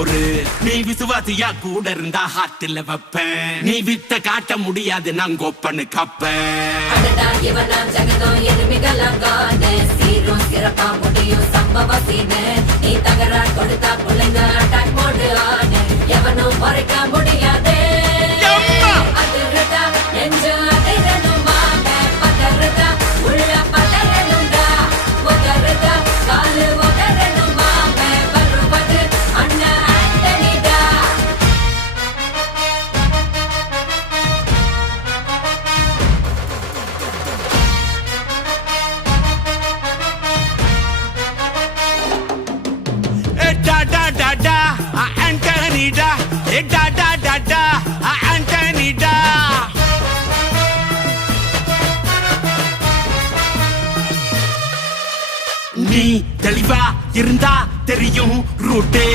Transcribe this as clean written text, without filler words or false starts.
பொறு. நீ விசுவாசியா கூட இருந்தா ஹார்ட்ல வைப்பேன். நீ வித்த காட்ட முடியாது நான் கோப்பனு கப்பேன். சீரும் சிறப்பா முடியும் சம்பவ சீனு. நீ தகராறு கொடுத்தா பிள்ளைங்க அட்டாக் மோடு ஆனு. எவனும் மறைக்க முடியாது. அதிருதா நெஞ்சு அதிரணுமாங்க. பதறுதா உள்ள பதறணுண்டா. உதறுதா காலு உதறணுமாங்க. வருவது அண்ணன் ஆண்டனிடா. Antonida, Antonida. நீ தெளிவா இருந்தா தெரியும் ரூட்டே.